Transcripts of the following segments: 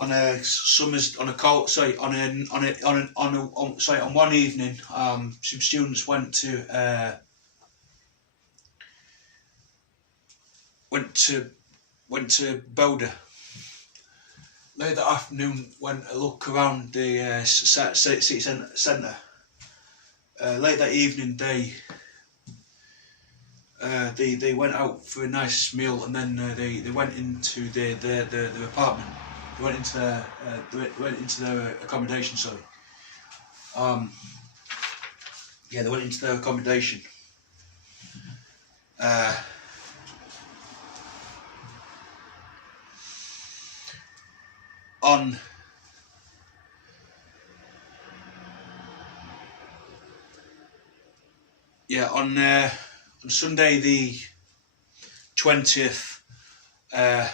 On a summer's on a cold sorry on one evening, some students went to Boulder. Late that afternoon, went a look around the city centre. Late that evening, they went out for a nice meal, and then they went into their apartment. They went into their accommodation. Sorry. They went into their accommodation. On Sunday the 20th, I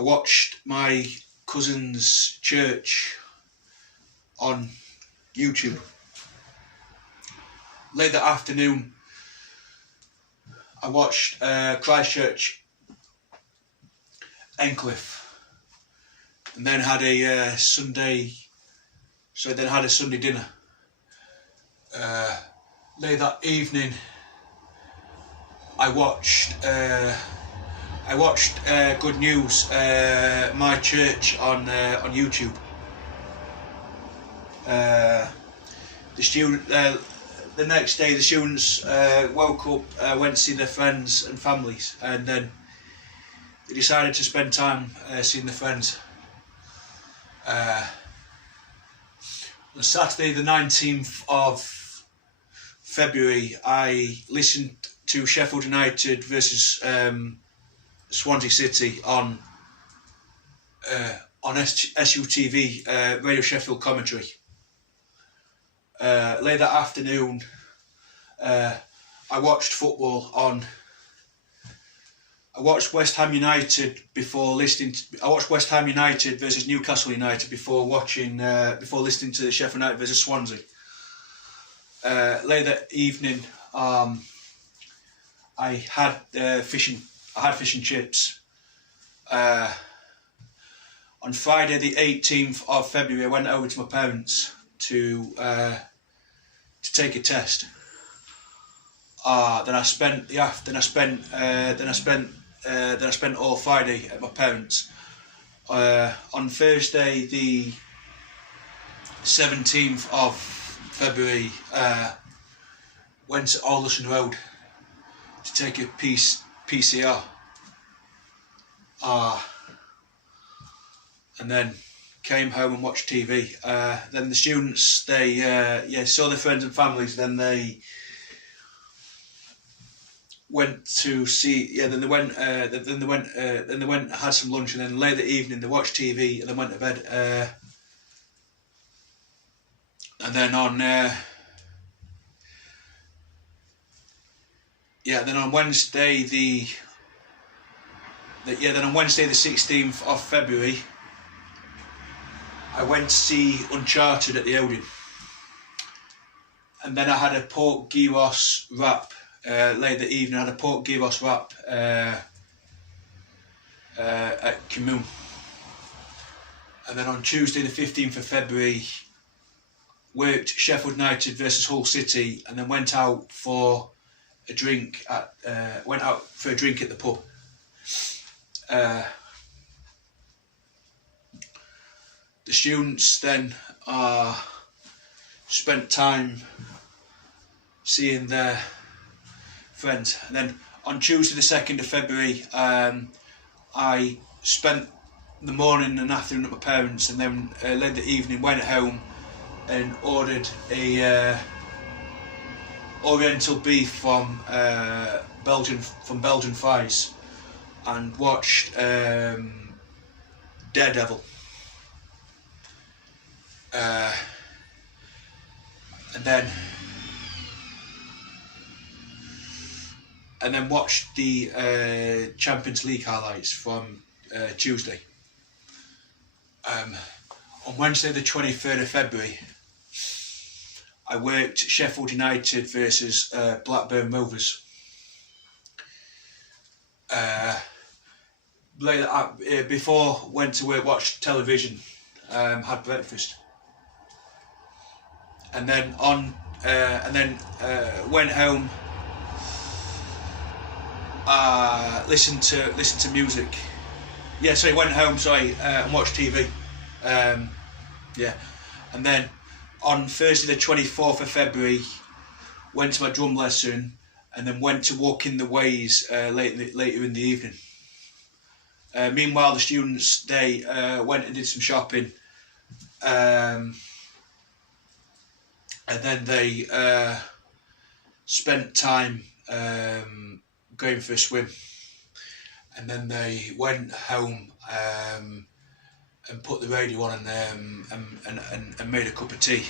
watched my cousin's church on YouTube. Late that afternoon, I watched Christchurch Encliffe, and then had a Sunday dinner. Late that evening, I watched Good News, my church on YouTube. The next day, the students woke up, went to see their friends and families, and then they decided to spend time seeing their friends. On Saturday the 19th of February, I listened to Sheffield United versus Swansea City on SUTV, Radio Sheffield commentary. Late that afternoon, I watched football on. I watched West Ham United I watched West Ham United versus Newcastle United before listening to Sheffield United versus Swansea. Late that evening, I had fish and chips. On Friday the 18th of February, I went over to my parents to take a test. Then I spent all Friday at my parents'. On Thursday the 17th of February, went to Alderson Road to take a PCR. And then came home and watched TV. Then the students, they saw their friends and families. Then they went to see. Then they went had some lunch, and then late that evening they watched TV and then went to bed. And then on Wednesday the 16th of February, I went to see Uncharted at the Odeon, and then I had a pork gyros wrap. Late that evening, I had a pork gyros wrap at Kimoon. And then on Tuesday the 15th of February, worked Sheffield United versus Hull City, and then went out for a drink at the pub. The students then spent time seeing their friends, and then on Tuesday the 2nd of February, I spent the morning and afternoon at my parents', and then late the evening went home and ordered a Oriental beef from Belgian Fries, and watched Daredevil. And then watched the Champions League highlights from Tuesday. On Wednesday the 23rd of February, I worked Sheffield United versus Blackburn Rovers. before went to work, watched television, had breakfast, and then went home, listened to music. Yeah, sorry, went home, and watched TV. Yeah, and then on Thursday the 24th of February, went to my drum lesson, and then went to walk in the ways later in the evening. Meanwhile, the students, they went and did some shopping, and then they spent time going for a swim, and then they went home and put the radio on and made a cup of tea.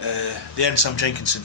The end, Sam Jenkinson.